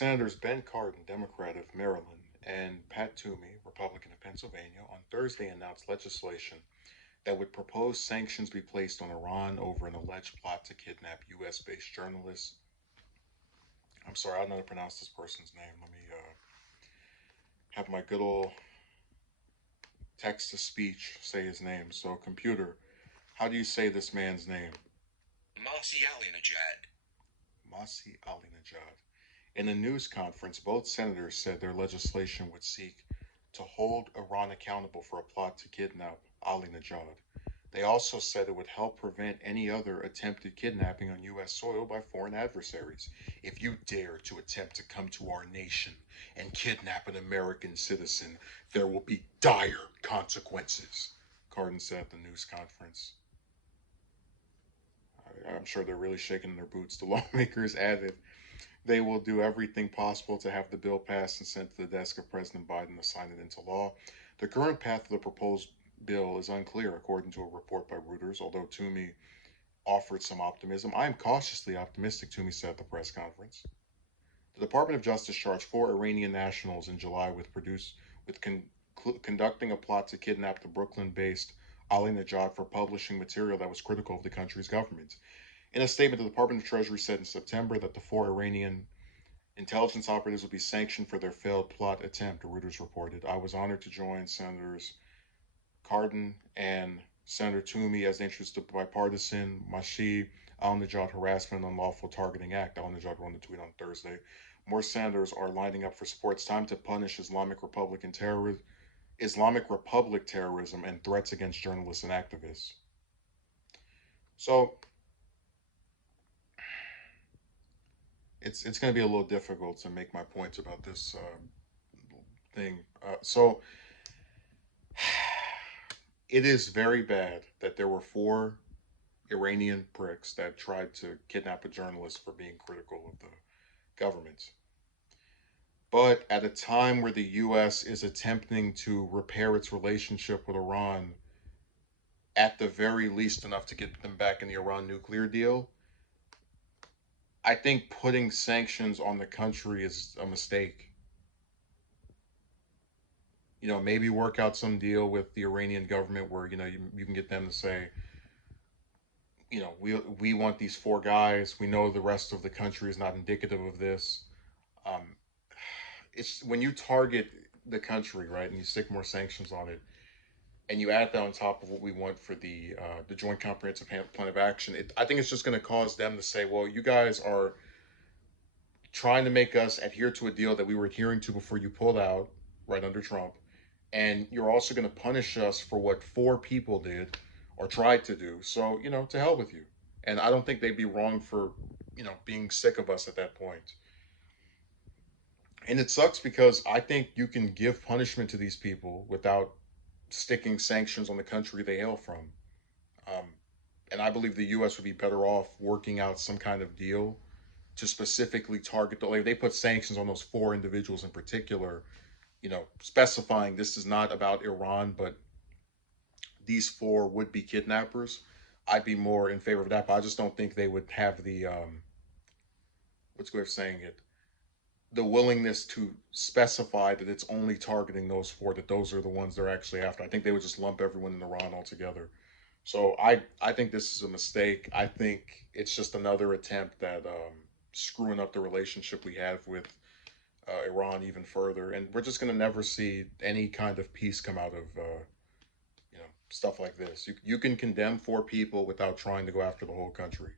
Senators Ben Cardin, Democrat of Maryland, and Pat Toomey, Republican of Pennsylvania, on Thursday announced legislation that would propose sanctions be placed on Iran over an alleged plot to kidnap U.S. based journalists. I'm sorry, I don't know how to pronounce this person's name. Let me have my good old text to speech say his name. So, computer, how do you say this man's name? Marcy Alinejad. Masi Alinejad. In a news conference, both senators said their legislation would seek to hold Iran accountable for a plot to kidnap Alinejad. They also said it would help prevent any other attempted kidnapping on U.S. soil by foreign adversaries. If you dare to attempt to come to our nation and kidnap an American citizen, there will be dire consequences, Cardin said at the news conference. I'm sure they're really shaking their boots. The lawmakers added they will do everything possible to have the bill passed and sent to the desk of President Biden to sign it into law. The current path of the proposed bill is unclear, according to a report by Reuters, although Toomey offered some optimism. I am cautiously optimistic, Toomey said at the press conference. The Department of Justice charged four Iranian nationals in July with conducting a plot to kidnap the Brooklyn-based Ali Najad for publishing material that was critical of the country's government. In a statement, the Department of Treasury said in September that the four Iranian intelligence operatives would be sanctioned for their failed plot attempt, Reuters reported. I was honored to join Senators Cardin and Senator Toomey as they introduced the bipartisan Mashi al-Najad Harassment and Unlawful Targeting Act. Al-Najad wrote the tweet on Thursday. More senators are lining up for support. It's time to punish Islamic Republic terrorism and threats against journalists and activists. So it's going to be a little difficult to make my points about this thing. So it is very bad that there were four Iranian pricks that tried to kidnap a journalist for being critical of the government. But at a time where the U.S. is attempting to repair its relationship with Iran, at the very least enough to get them back in the Iran nuclear deal, I think putting sanctions on the country is a mistake. Maybe work out some deal with the Iranian government where, you can get them to say, we want these four guys. We know the rest of the country is not indicative of this. Um, it's when you target the country, right, and you stick more sanctions on it, and you add that on top of what we want for the Joint Comprehensive Plan of Action. I think it's just going to cause them to say, well, you guys are trying to make us adhere to a deal that we were adhering to before you pulled out, right under Trump, and you're also going to punish us for what four people did or tried to do. So, to hell with you. And I don't think they'd be wrong for, being sick of us at that point. And it sucks because I think you can give punishment to these people without sticking sanctions on the country they hail from. Um, and I believe the U.S. would be better off working out some kind of deal to specifically target the, like, they put sanctions on those four individuals in particular, specifying this is not about Iran, but these four would be kidnappers. I'd be more in favor of that, but I just don't think they would have the what's the way of saying it, the willingness to specify that it's only targeting those four, that those are the ones they're actually after. I think they would just lump everyone in Iran altogether. So I think this is a mistake. I think it's just another attempt at screwing up the relationship we have with Iran even further, and we're just going to never see any kind of peace come out of stuff like this. You can condemn four people without trying to go after the whole country.